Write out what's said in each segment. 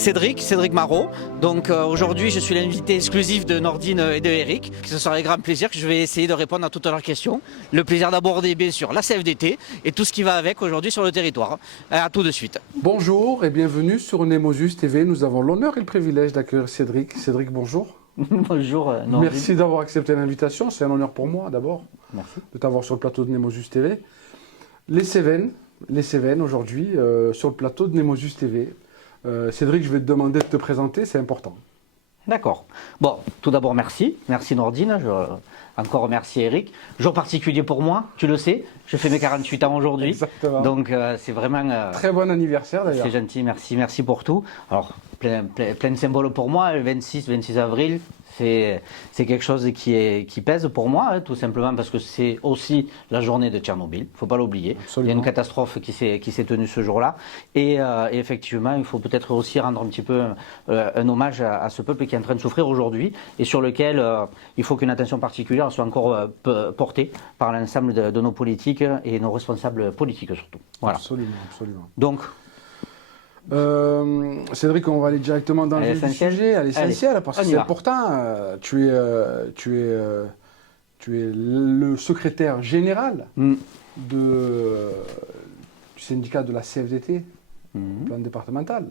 Cédric Marot. Donc aujourd'hui, je suis l'invité exclusif de Nordine et de Eric. Ce sera avec grand plaisir que je vais essayer de répondre à toutes leurs questions. Le plaisir d'aborder bien sûr la CFDT et tout ce qui va avec aujourd'hui sur le territoire. À tout de suite. Bonjour et bienvenue sur Nemosus TV. Nous avons l'honneur et le privilège d'accueillir Cédric. Cédric, bonjour. Bonjour Nordine. Merci d'avoir accepté l'invitation. C'est un honneur pour moi d'abord de t'avoir sur le plateau de Nemosus TV. Les Cévennes aujourd'hui sur le plateau de Nemosus TV. Cédric, je vais te demander de te présenter, c'est important. D'accord. Bon, tout d'abord, merci. Merci Nordine. Encore merci Eric. Jour particulier pour moi, tu le sais. Je fais mes 48 ans aujourd'hui. Exactement. Donc c'est vraiment... Très bon anniversaire d'ailleurs. C'est gentil, merci pour tout. Alors, plein de symboles pour moi. Le 26 avril, c'est quelque chose qui pèse pour moi, hein, tout simplement parce que c'est aussi la journée de Tchernobyl. Il ne faut pas l'oublier. Il y a une catastrophe qui s'est tenue ce jour-là. Et effectivement, il faut peut-être aussi rendre un petit peu un hommage à ce peuple qui est en train de souffrir aujourd'hui et sur lequel il faut qu'une attention particulière soit encore portée par l'ensemble de nos politiques et nos responsables politiques surtout. Voilà. Absolument. Donc, Cédric, on va aller directement dans le vif du sujet, à l'essentiel, parce que c'est important. Tu es le secrétaire général du syndicat de la CFDT, plan départemental.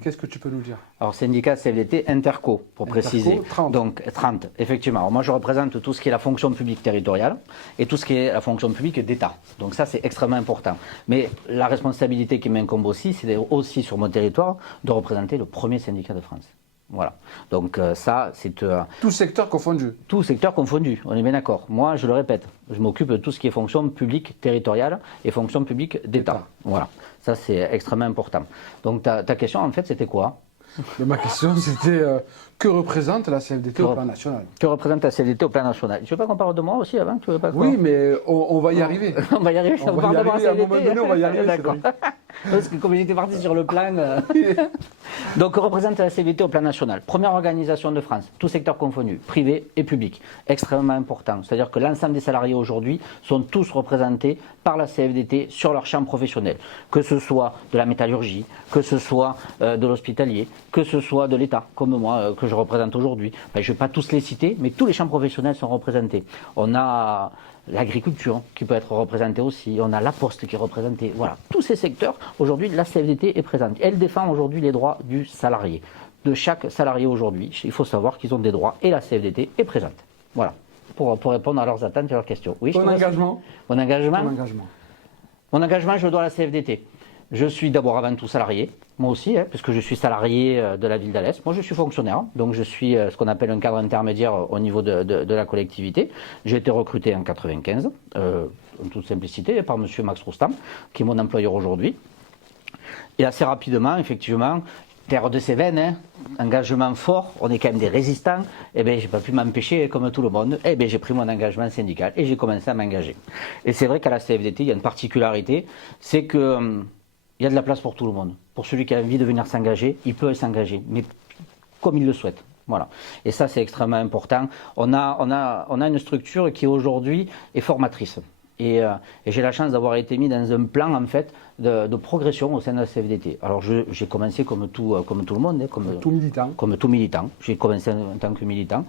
Qu'est-ce que tu peux nous dire? Alors, syndicat CFDT Interco, pour préciser. 30. Donc, 30, effectivement. Alors, moi, je représente tout ce qui est la fonction publique territoriale et tout ce qui est la fonction publique d'État. Donc, ça, c'est extrêmement important. Mais la responsabilité qui m'incombe aussi, c'est aussi sur mon territoire de représenter le premier syndicat de France. Voilà. Donc ça, c'est... tout secteur confondu. Tout secteur confondu, on est bien d'accord. Moi, je le répète, je m'occupe de tout ce qui est fonction publique territoriale et fonction publique d'État. Voilà. Ça, c'est extrêmement important. Donc ta question, en fait, c'était quoi? Ma question, c'était que représente la CFDT au plan national? Que représente la CFDT au plan national? Tu veux pas qu'on parle de moi aussi avant? Tu veux pas Oui, mais on va y arriver. On va y arriver. On va y arriver. À un moment donné, on va y arriver. D'accord. Parce que comme j'étais parti sur le plan... Donc, représente la CFDT au plan national. Première organisation de France, tout secteur confondu, privé et public. Extrêmement important. C'est-à-dire que l'ensemble des salariés aujourd'hui sont tous représentés par la CFDT sur leur champ professionnel. Que ce soit de la métallurgie, que ce soit de l'hospitalier, que ce soit de l'État, comme moi, que je représente aujourd'hui. Je ne vais pas tous les citer, mais tous les champs professionnels sont représentés. On a l'agriculture qui peut être représentée aussi, on a la poste qui est représentée. Voilà, tous ces secteurs, aujourd'hui, la CFDT est présente. Elle défend aujourd'hui les droits du salarié, de chaque salarié aujourd'hui. Il faut savoir qu'ils ont des droits et la CFDT est présente. Voilà, pour répondre à leurs attentes et à leurs questions. Oui, Mon engagement. Mon engagement, je le dois à la CFDT. Je suis d'abord avant tout salarié, moi aussi, puisque je suis salarié de la ville d'Alès. Moi, je suis fonctionnaire, donc je suis ce qu'on appelle un cadre intermédiaire au niveau de la collectivité. J'ai été recruté en 1995, en toute simplicité, par M. Max Roustam, qui est mon employeur aujourd'hui. Et assez rapidement, effectivement, terre de Cévennes, engagement fort, on est quand même des résistants, je n'ai pas pu m'empêcher, comme tout le monde, j'ai pris mon engagement syndical et j'ai commencé à m'engager. Et c'est vrai qu'à la CFDT, il y a une particularité, c'est que... il y a de la place pour tout le monde. Pour celui qui a envie de venir s'engager, il peut s'engager, mais comme il le souhaite. Voilà. Et ça, c'est extrêmement important. On a une structure qui aujourd'hui est formatrice. Et j'ai la chance d'avoir été mis dans un plan en fait de progression au sein de la CFDT. Alors j'ai commencé comme tout le monde, comme tout militant. J'ai commencé en tant que militant.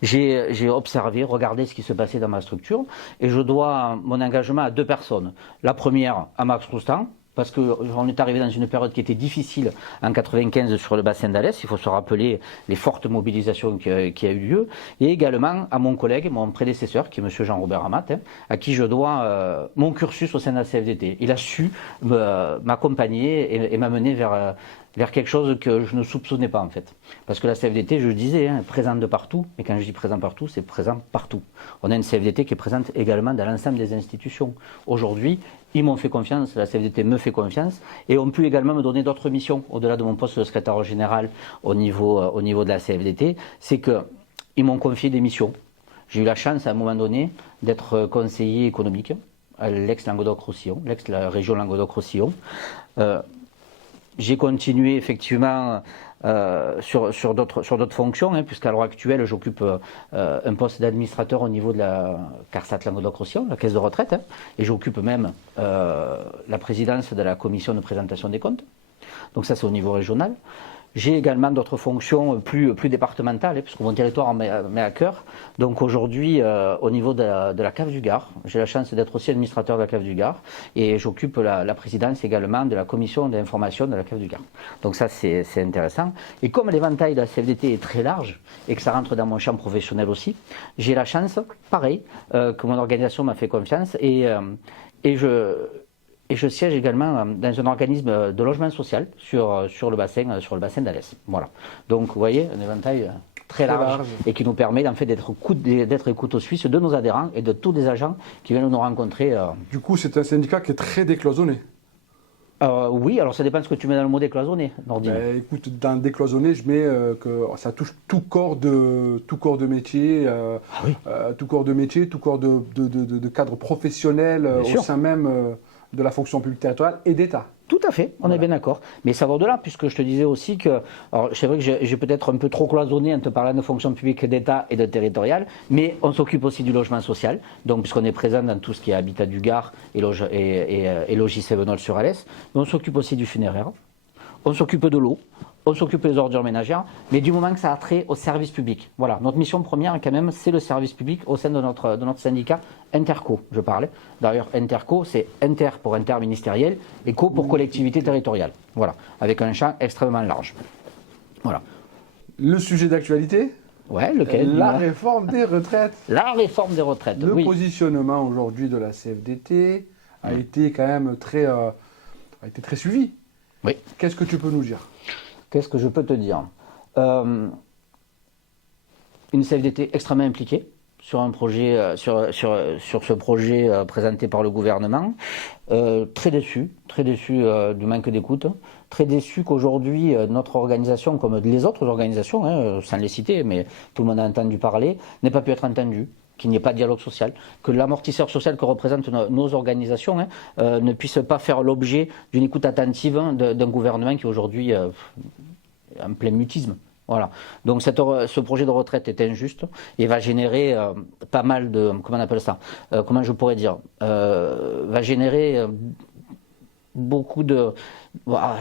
J'ai observé, regardé ce qui se passait dans ma structure, et je dois mon engagement à deux personnes. La première à Max Roustan, parce qu'on est arrivé dans une période qui était difficile en 1995 sur le bassin d'Alès, il faut se rappeler les fortes mobilisations qui a eu lieu, et également à mon collègue, mon prédécesseur, qui est M. Jean-Robert Amat, à qui je dois mon cursus au sein de la CFDT. Il a su m'accompagner et m'amener vers quelque chose que je ne soupçonnais pas en fait. Parce que la CFDT, je le disais, est présente de partout, mais quand je dis présent partout, c'est présent partout. On a une CFDT qui est présente également dans l'ensemble des institutions. Aujourd'hui, ils m'ont fait confiance, la CFDT me fait confiance, et ont pu également me donner d'autres missions, au-delà de mon poste de secrétaire général au niveau de la CFDT, c'est qu'ils m'ont confié des missions. J'ai eu la chance à un moment donné d'être conseiller économique à l'ex-Languedoc-Roussillon, l'ex-région Languedoc-Roussillon. J'ai continué effectivement sur d'autres fonctions, puisqu'à l'heure actuelle, j'occupe un poste d'administrateur au niveau de la CARSAT Languedoc-Roussillon, la caisse de retraite, et j'occupe même la présidence de la commission de présentation des comptes. Donc ça, c'est au niveau régional. J'ai également d'autres fonctions plus départementales, puisque mon territoire met à cœur. Donc aujourd'hui, au niveau de la Cave du Gard, j'ai la chance d'être aussi administrateur de la Cave du Gard, et j'occupe la présidence également de la commission d'information de la Cave du Gard. Donc ça, c'est intéressant. Et comme l'éventail de la CFDT est très large, et que ça rentre dans mon champ professionnel aussi, j'ai la chance, pareil, que mon organisation m'a fait confiance, et je siège également dans un organisme de logement social sur le bassin d'Alès. Voilà. Donc vous voyez, un éventail très large et qui nous permet en fait d'être écoute aux Suisses de nos adhérents et de tous les agents qui viennent nous rencontrer. Du coup, c'est un syndicat qui est très décloisonné. Oui, alors ça dépend de ce que tu mets dans le mot décloisonné, Nordine. Écoute, dans décloisonné, je mets que ça touche tout corps de métier, tout corps de métier, tout corps de cadre professionnel au sein même de la fonction publique territoriale et d'État. Tout à fait, on est bien d'accord. Mais ça va au-delà, puisque je te disais aussi que, alors c'est vrai que j'ai peut-être un peu trop cloisonné en te parlant de fonction publique d'État et de territoriale, mais on s'occupe aussi du logement social, donc puisqu'on est présent dans tout ce qui est habitat du Gard et logis Sévenol-sur-Alès, mais on s'occupe aussi du funéraire, on s'occupe de l'eau, on s'occupe des ordures ménagères, mais du moment que ça a trait au service public. Voilà, notre mission première, quand même, c'est le service public au sein de notre syndicat Interco, je parlais. D'ailleurs, Interco, c'est inter pour interministériel et co pour collectivité territoriale. Voilà, avec un champ extrêmement large. Voilà. Le sujet d'actualité ? Ouais, lequel ? La réforme des retraites. La réforme des retraites, Le positionnement aujourd'hui de la CFDT a été quand même très suivi. Oui. Qu'est-ce que tu peux nous dire ? Qu'est-ce que je peux te dire ? Une CFDT extrêmement impliquée sur un projet, sur ce projet présenté par le gouvernement. Très déçu du manque d'écoute. Très déçu qu'aujourd'hui, notre organisation, comme les autres organisations, sans les citer, mais tout le monde a entendu parler, n'ait pas pu être entendue, qu'il n'y ait pas de dialogue social, que l'amortisseur social que représentent nos organisations ne puisse pas faire l'objet d'une écoute attentive d'un gouvernement qui aujourd'hui est en plein mutisme. Voilà. Donc ce projet de retraite est injuste et va générer pas mal de... Comment on appelle ça ? Comment je pourrais dire ? Va générer beaucoup de...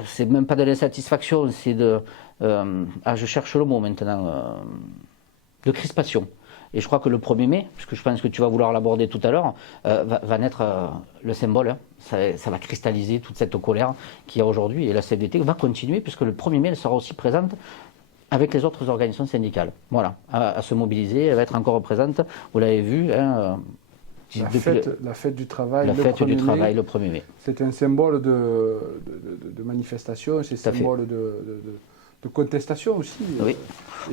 c'est même pas de l'insatisfaction, c'est de... je cherche le mot maintenant. De crispation. Et je crois que le 1er mai, puisque je pense que tu vas vouloir l'aborder tout à l'heure, va naître le symbole. Ça va cristalliser toute cette colère qu'il y a aujourd'hui. Et la CFDT va continuer, puisque le 1er mai, elle sera aussi présente avec les autres organisations syndicales. Voilà, à se mobiliser, elle va être encore présente. Vous l'avez vu. La fête du travail, le 1er mai. C'est un symbole de manifestation, c'est un symbole de contestation aussi.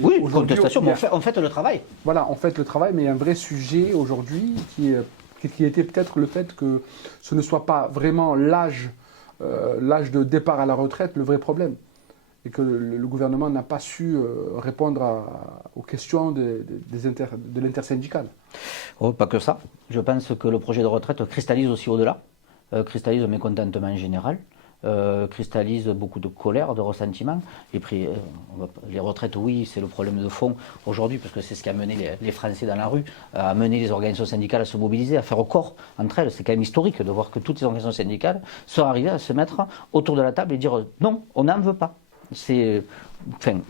Oui, contestation, mais on fait le travail. Voilà, on fait le travail, mais il y a un vrai sujet aujourd'hui qui était peut-être le fait que ce ne soit pas vraiment l'âge de départ à la retraite le vrai problème. Et que le gouvernement n'a pas su répondre aux questions de l'intersyndicale. Oh, pas que ça. Je pense que le projet de retraite cristallise aussi au-delà, cristallise un mécontentement général, cristallise beaucoup de colère, de ressentiment. Les retraites, oui, c'est le problème de fond aujourd'hui, parce que c'est ce qui a mené les Français dans la rue, a mené les organisations syndicales à se mobiliser, à faire corps entre elles. C'est quand même historique de voir que toutes les organisations syndicales sont arrivées à se mettre autour de la table et dire non, on n'en veut pas.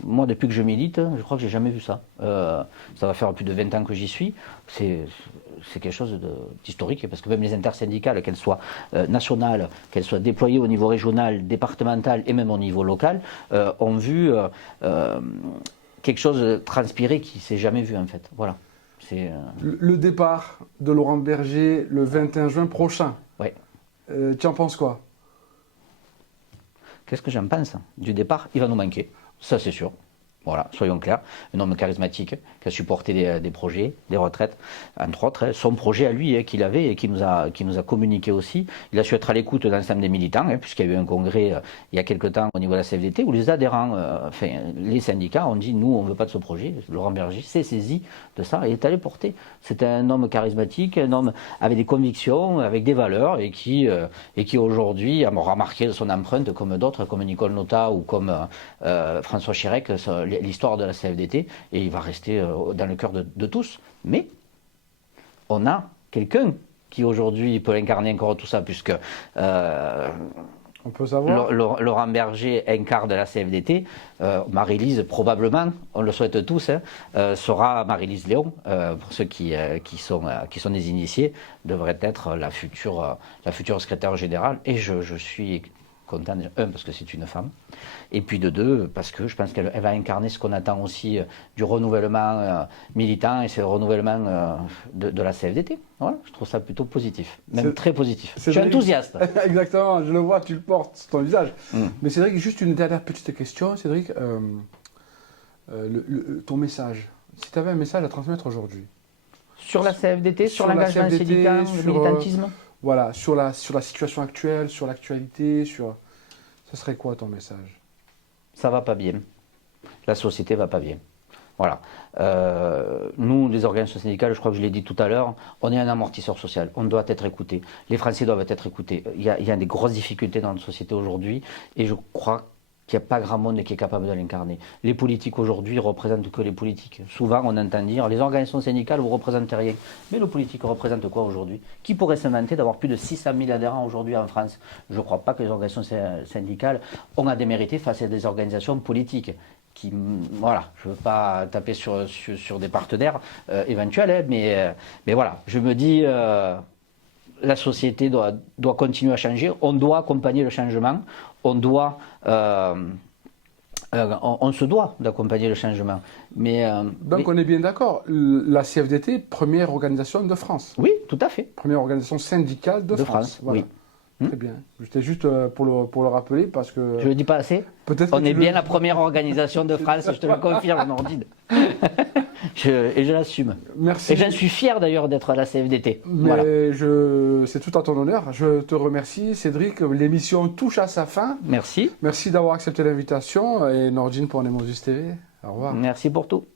Moi, depuis que je milite, je crois que j'ai jamais vu ça. Ça va faire plus de 20 ans que j'y suis. C'est quelque chose d'historique, parce que même les intersyndicales, qu'elles soient nationales, qu'elles soient déployées au niveau régional, départemental et même au niveau local, ont vu quelque chose transpirer qui ne s'est jamais vu en fait. Voilà. Le départ de Laurent Berger le 21 juin prochain. Oui. Tu en penses quoi ? Qu'est-ce que j'en pense ? Du départ, il va nous manquer, ça c'est sûr. Voilà, soyons clairs. Un homme charismatique qui a supporté des projets, des retraites, entre autres. Son projet à lui qu'il avait et qui nous a communiqué aussi. Il a su être à l'écoute de l'ensemble des militants, puisqu'il y a eu un congrès il y a quelque temps au niveau de la CFDT où les adhérents, les syndicats ont dit nous on ne veut pas de ce projet. Laurent Berger s'est saisi de ça et est allé porter. C'était un homme charismatique, un homme avec des convictions, avec des valeurs et qui aujourd'hui aura marqué de son empreinte comme d'autres, comme Nicole Notat ou comme François Chirec, l'histoire de la CFDT, et il va rester dans le cœur de tous. Mais on a quelqu'un qui aujourd'hui peut incarner encore tout ça, puisque On peut savoir. Laurent Berger incarne la CFDT. Marie-Lise, probablement, on le souhaite tous, hein, sera Marie-Lise Léon, pour ceux qui sont des initiés, devrait être la future secrétaire générale. Et je suis content, un, parce que c'est une femme, et puis de deux, parce que je pense qu'elle va incarner ce qu'on attend aussi du renouvellement militant, et c'est le renouvellement de la CFDT. Voilà, je trouve ça plutôt positif, même très positif. Je suis enthousiaste. Exactement, je le vois, tu le portes sur ton visage. Mais Cédric, juste une dernière petite question. Cédric, ton message, si tu avais un message à transmettre aujourd'hui. Sur la CFDT, sur l'engagement syndical, le militantisme voilà, sur la situation actuelle, sur l'actualité, ce serait quoi ton message? Ça va pas bien. La société va pas bien. Voilà. Nous, les organisations syndicales, je crois que je l'ai dit tout à l'heure, on est un amortisseur social. On doit être écouté. Les Français doivent être écoutés. Il y a des grosses difficultés dans notre société aujourd'hui, et je crois qu'il n'y a pas grand monde qui est capable de l'incarner. Les politiques aujourd'hui représentent que les politiques. Souvent, on entend dire, les organisations syndicales, vous ne représentez rien. Mais le politique représente quoi aujourd'hui? Qui pourrait se vanter d'avoir plus de 600 000 adhérents aujourd'hui en France? Je ne crois pas que les organisations syndicales ont à démériter face à des organisations politiques. Voilà, je ne veux pas taper sur des partenaires éventuels, hein, mais voilà, je me dis, la société doit continuer à changer, on doit accompagner le changement, on se doit d'accompagner le changement. Donc on est bien d'accord, la CFDT, première organisation de France. Oui, tout à fait. Première organisation syndicale de France. Voilà. Oui. Très bien. C'était juste pour le rappeler parce que... Je ne le dis pas assez. On est bien la première organisation de France, je te le confirme, Nordine. Et je l'assume. Merci. Et j'en suis fier d'ailleurs d'être à la CFDT. Mais voilà. C'est tout à ton honneur. Je te remercie, Cédric. L'émission touche à sa fin. Merci. Merci d'avoir accepté l'invitation. Et Nordine pour Nemosus TV. Au revoir. Merci pour tout.